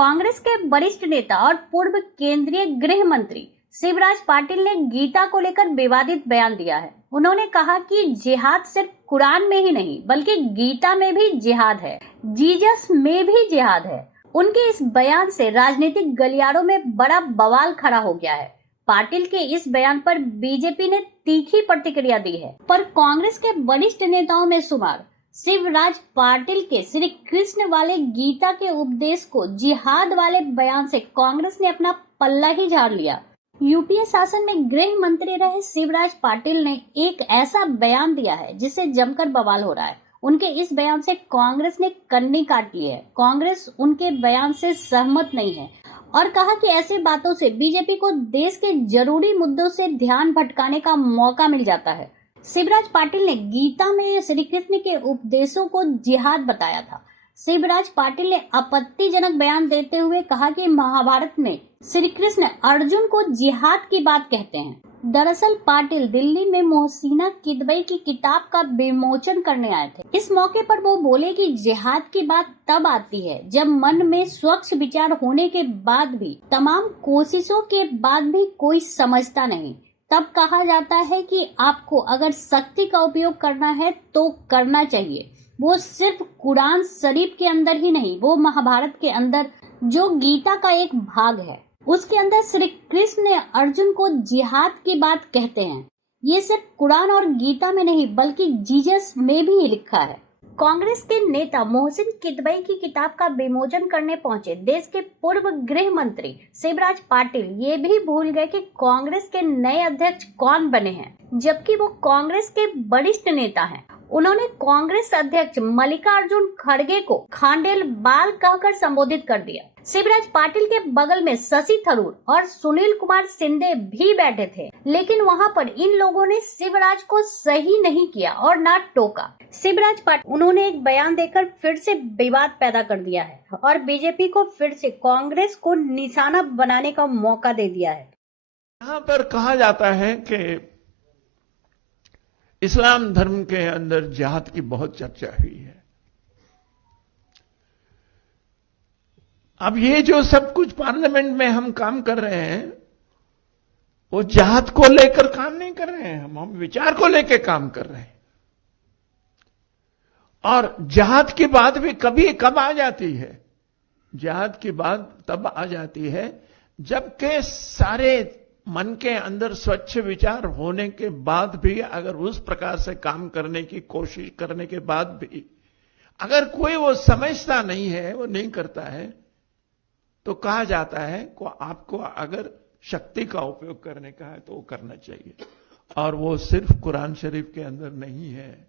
कांग्रेस के वरिष्ठ नेता और पूर्व केंद्रीय गृह मंत्री शिवराज पाटिल ने गीता को लेकर विवादित बयान दिया है। उन्होंने कहा कि जिहाद सिर्फ कुरान में ही नहीं बल्कि गीता में भी जिहाद है, जीसस में भी जिहाद है। उनके इस बयान से राजनीतिक गलियारों में बड़ा बवाल खड़ा हो गया है। पाटिल के इस बयान पर बीजेपी ने तीखी प्रतिक्रिया दी है, पर कांग्रेस के वरिष्ठ नेताओं में शुमार शिवराज पाटिल के श्री कृष्ण वाले गीता के उपदेश को जिहाद वाले बयान से कांग्रेस ने अपना पल्ला ही झाड़ लिया। यूपीए शासन में गृह मंत्री रहे शिवराज पाटिल ने एक ऐसा बयान दिया है जिससे जमकर बवाल हो रहा है। उनके इस बयान से कांग्रेस ने कन्नी काट ली है। कांग्रेस उनके बयान से सहमत नहीं है और कहा कि ऐसे बातों से बीजेपी को देश के जरूरी मुद्दों से ध्यान भटकाने का मौका मिल जाता है। शिवराज पाटिल ने गीता में श्री कृष्ण के उपदेशों को जिहाद बताया था। शिवराज पाटिल ने आपत्तिजनक बयान देते हुए कहा कि महाभारत में श्री कृष्ण अर्जुन को जिहाद की बात कहते हैं। दरअसल पाटिल दिल्ली में मोहसिना किदवई की किताब का विमोचन करने आए थे। इस मौके पर वो बोले कि जिहाद की बात तब आती है जब मन में स्वच्छ विचार होने के बाद भी, तमाम कोशिशों के बाद भी कोई समझता नहीं। तब कहा जाता है कि आपको अगर शक्ति का उपयोग करना है तो करना चाहिए। वो सिर्फ कुरान शरीफ के अंदर ही नहीं, वो महाभारत के अंदर जो गीता का एक भाग है उसके अंदर श्री कृष्ण ने अर्जुन को जिहाद की बात कहते हैं। ये सिर्फ कुरान और गीता में नहीं बल्कि जीसस में भी लिखा है। कांग्रेस के नेता मोहसिन किदवई की किताब का विमोचन करने पहुंचे देश के पूर्व गृह मंत्री शिवराज पाटिल ये भी भूल गए कि कांग्रेस के नए अध्यक्ष कौन बने हैं, जबकि वो कांग्रेस के वरिष्ठ नेता हैं। उन्होंने कांग्रेस अध्यक्ष मल्लिकार्जुन खड़गे को खांडेल बाल कहकर संबोधित कर दिया। शिवराज पाटिल के बगल में शशि थरूर और सुनील कुमार शिंदे भी बैठे थे, लेकिन वहां पर इन लोगों ने शिवराज को सही नहीं किया और ना टोका। शिवराज पाटिल उन्होंने एक बयान देकर फिर से विवाद पैदा कर दिया है और बीजेपी को फिर से कांग्रेस को निशाना बनाने का मौका दे दिया है। यहाँ पर कहा जाता है कि इस्लाम धर्म के अंदर जिहाद की बहुत चर्चा हुई है। अब ये जो सब कुछ पार्लियामेंट में हम काम कर रहे हैं वो जिहाद को लेकर काम नहीं कर रहे हैं, हम विचार को लेकर काम कर रहे हैं। और जिहाद की बात भी कब आ जाती है, जिहाद की बात तब आ जाती है जबकि सारे मन के अंदर स्वच्छ विचार होने के बाद भी, अगर उस प्रकार से काम करने की कोशिश करने के बाद भी अगर कोई वो समझता नहीं है, वो नहीं करता है, तो कहा जाता है को आपको अगर शक्ति का उपयोग करने का है तो वो करना चाहिए। और वो सिर्फ कुरान शरीफ के अंदर नहीं है,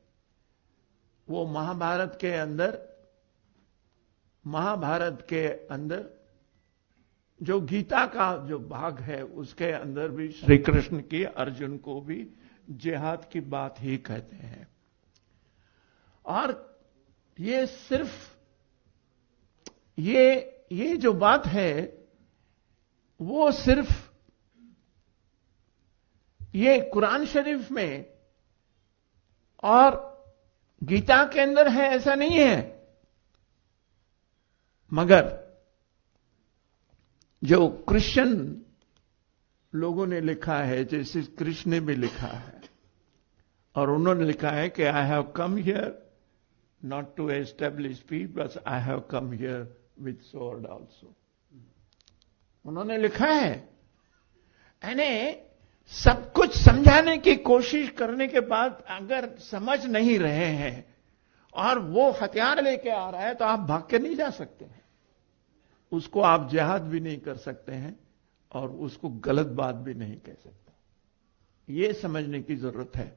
वो महाभारत के अंदर जो गीता का जो भाग है उसके अंदर भी श्री कृष्ण की अर्जुन को भी जिहाद की बात ही कहते हैं। और ये सिर्फ ये जो बात है वो सिर्फ ये कुरान शरीफ में और गीता के अंदर है ऐसा नहीं है, मगर जो क्रिश्चियन लोगों ने लिखा है, जैसे कृष्ण ने भी लिखा है, और उन्होंने लिखा है कि I have come here not to establish peace but I have come here with sword also. उन्होंने लिखा है, यानी सब कुछ समझाने की कोशिश करने के बाद अगर समझ नहीं रहे हैं और वो हथियार लेके आ रहा है तो आप भाग के नहीं जा सकते हैं, उसको आप जिहाद भी नहीं कर सकते हैं और उसको गलत बात भी नहीं कह सकते। ये समझने की जरूरत है।